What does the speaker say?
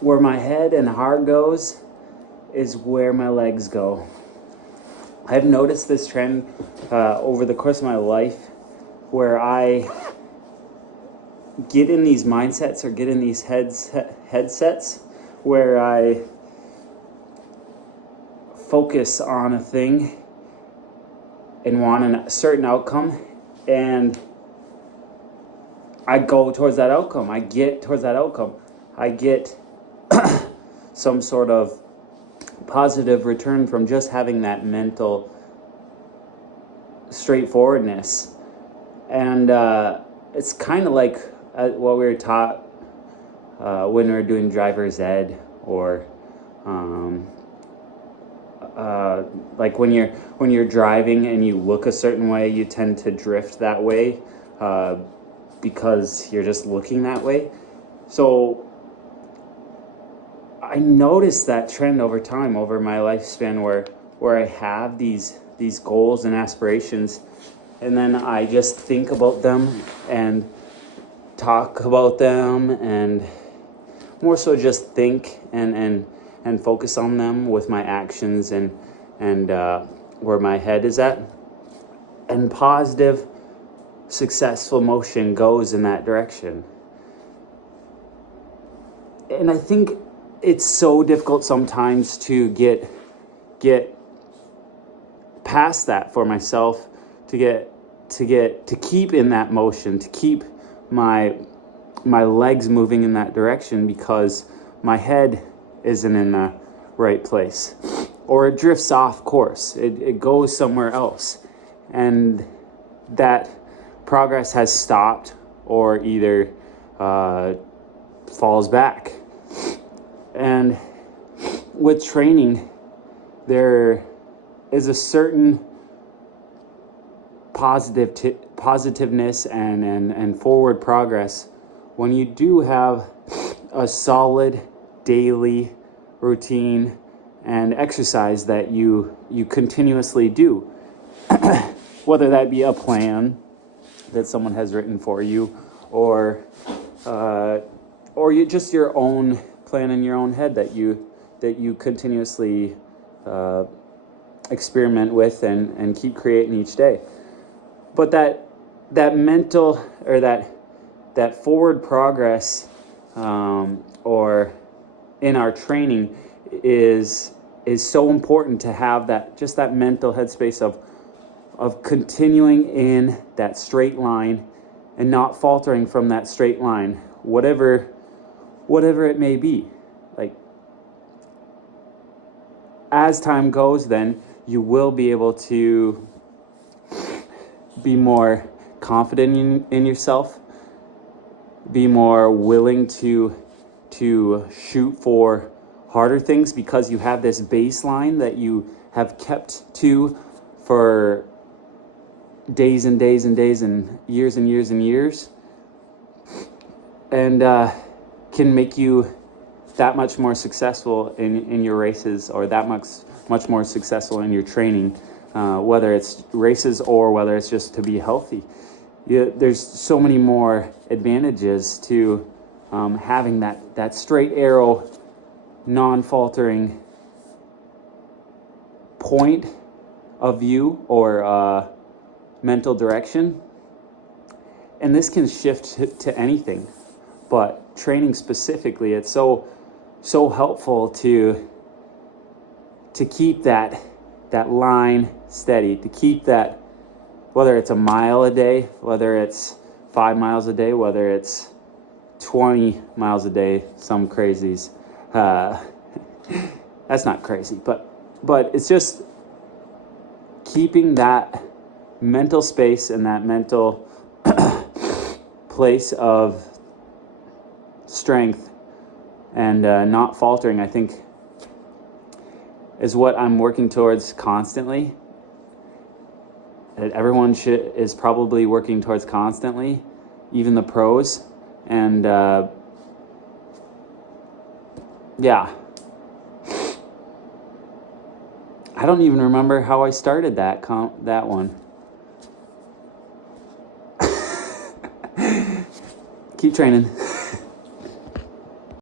where my head and heart goes is where my legs go. I've noticed this trend over the course of my life where I get in these mindsets or get in these headsets where I focus on a thing and want a certain outcome, and I go towards that outcome. I get towards that outcome. I get some sort of positive return from just having that mental straightforwardness. And it's kind of like what we were taught when we were doing driver's ed, or like when you're driving and you look a certain way, you tend to drift that way because you're just looking that way. So I noticed that trend over time, over my lifespan, where I have these goals and aspirations, and then I just think about them and talk about them, and more so just think and focus on them with my actions and where my head is at. And positive, successful motion goes in that direction. And I think it's so difficult sometimes to get past that for myself, to keep in that motion, to keep my legs moving in that direction, because my head isn't in the right place, or it drifts off course. It goes somewhere else, and that progress has stopped or either falls back. And with training, there is a certain positiveness and forward progress when you do have a solid daily routine and exercise that you continuously do. Whether that be a plan that someone has written for you, or you just your own plan in your own head that you continuously experiment with and keep creating each day. But that mental, or that forward progress, or in our training is so important to have that mental headspace of continuing in that straight line and not faltering from that straight line, whatever it may be. Like, as time goes, then you will be able to be more confident in yourself, be more willing to shoot for harder things, because you have this baseline that you have kept to for days and days and days and years and years and years, and can make you that much more successful in your races, or that much more successful in your training, whether it's races or whether it's just to be healthy. There's so many more advantages to having that straight arrow, non-faltering point of view or mental direction. And this can shift to anything, but training specifically, it's so helpful to keep that line steady, to keep that, whether it's a mile a day, whether it's 5 miles a day, whether it's 20 miles a day, some crazies. That's not crazy, but it's just keeping that mental space and that mental place of strength and not faltering, I think, is what I'm working towards constantly. That everyone is probably working towards constantly, even the pros. And yeah, I don't even remember how I started that one. Keep training.